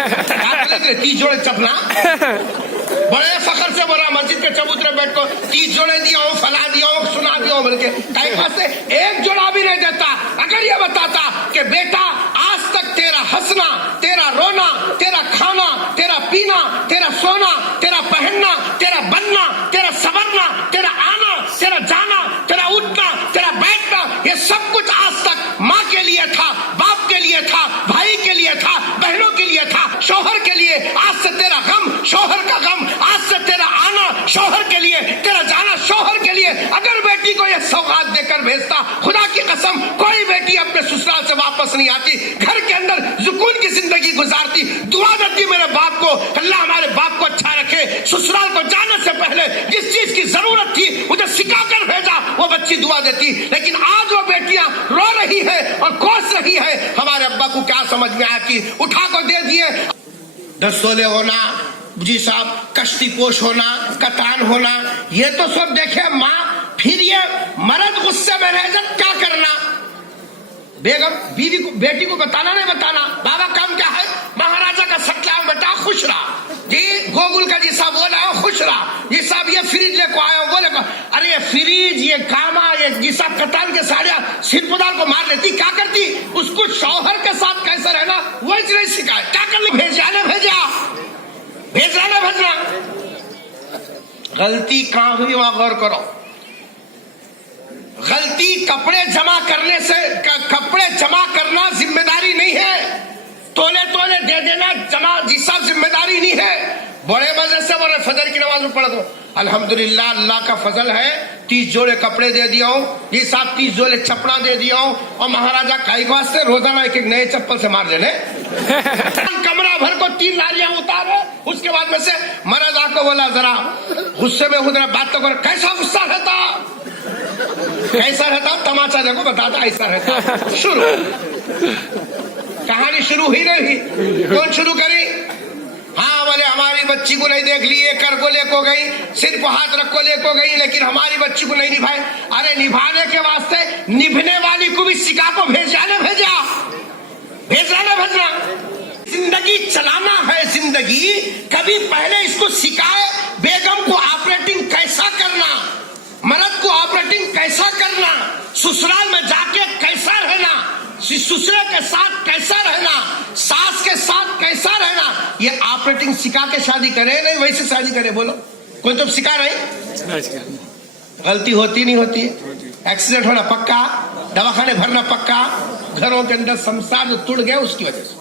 30 जोड़े चपला बड़े फखर से बोला मस्जिद के चबूतरे बैठ को 30 जोड़े दिया हूँ, फला दिया हूँ, सुना दिया हूँ बल्कि कहीं पास एक जोड़ा भी नहीं देता। अगर ये बताता कि बेटा आज तक तेरा हंसना, तेरा रोना, तेरा खाना, तेरा पीना, तेरा सोना, तेरा पहनना, तेरा बनना, तेरा संवरना, तेरा आना, तेरा जाना, तेरा उठना, तेरा बैठना, ये सब कुछ आज तक माँ के लिए था, बाप के लिए था, भाई के लिए था, बहनों के लिए था, शौहर के लिए। आज से तेरा गम शौहर का गम, आज से तेरा आना शौहर के लिए, तेरा जाना शौहर के लिए। अगर बेटी को यह सौगात देकर भेजता, खुदा की कसम कोई बेटी अपने ससुराल से वापस नहीं आती, घर के अंदर सुकून की जिंदगी गुजारती। दुआ देती मेरे बाप को, अल्लाह हमारे बाप को अच्छा रखे, ससुराल को जाने से पहले जिस चीज की जरूरत थी मुझे सिखाकर भेजा, वो बच्ची दुआ देती। लेकिन आज वो बेटियां रो रही है और कोस रही है। हमारे अब्बा को क्या समझ में आया कि उठा को दे दिए। 10 तोले होना जी साहब, कश्ती पोश होना, कतान होना, ये तो सब देखे माँ। फिर ये मर्द गुस्से में रह जाए क्या करना? बेगम बीवी को, बेटी को बताना नहीं बताना, बाबा काम क्या है? महाराजा का सटला बेटा खुश रहा जी, गोकुल का जी साहब बोला खुश रहा जी साहब, ये फ्रिज लेको आया बोले अरे ये फ्रिज, ये कामा, ये जी साहब कतान के साड़ियां सिरपुदार को मार लेती, क्या करती? उसको शौहर के साथ कैसा रहना वो नहीं सिखाया, क्या कर ले? भेजना भेजना। गलती कहां हुई वहां गौर करो। गलती कपड़े जमा करने से, कपड़े जमा करना जिम्मेदारी नहीं है, तोले तोले दे देना जमा जी साहब जिम्मेदारी नहीं है। बड़े मजे से बोले फजर की नमाज में पढ़ दो, अल्हम्दुलिल्लाह अल्लाह का फजल है, 30 जोड़े कपड़े दे दिया हूँ, ये साहब 30 जोड़े चप्पला दे दिया हूँ। और महाराजा काई के वास्ते रोजाना एक नए चप्पल से मार लेने। कमरा भर को 3 लालियां उतारे, उसके बाद में से महाराजा को बोला जरा गुस्से में हूँ, बात तो कर, कैसा गुस्सा रहता, कैसा रहता? तमाचा देखो बताता ऐसा रहता। शुरू कहानी शुरू ही नहीं, कौन शुरू करी? हाँ बोले हमारी बच्ची को नहीं देख ली, कर को लेको गई, सिर को हाथ रख को लेको गई, लेकिन हमारी बच्ची को नहीं निभाई। अरे निभाने के वास्ते निभने वाली को भी सिखा को भेजा। जिंदगी चलाना है, जिंदगी कभी पहले इसको सिखाए। बेगम को ऑपरेटिंग कैसा करना, मर्द को ऑपरेटिंग कैसा करना, ससुराल में जाके कैसा रहना, ससुरे के साथ कैसा रहना, सास के साथ कैसा रहना, ये ऑपरेटिंग सिखा के शादी करे, नहीं वैसे शादी करे। बोलो कोई तो सिखा रहे? गलती होती नहीं होती है, एक्सीडेंट होना पक्का, दवाखाने भरना पक्का, घरों के अंदर संसार जो टूट गया उसकी वजह से।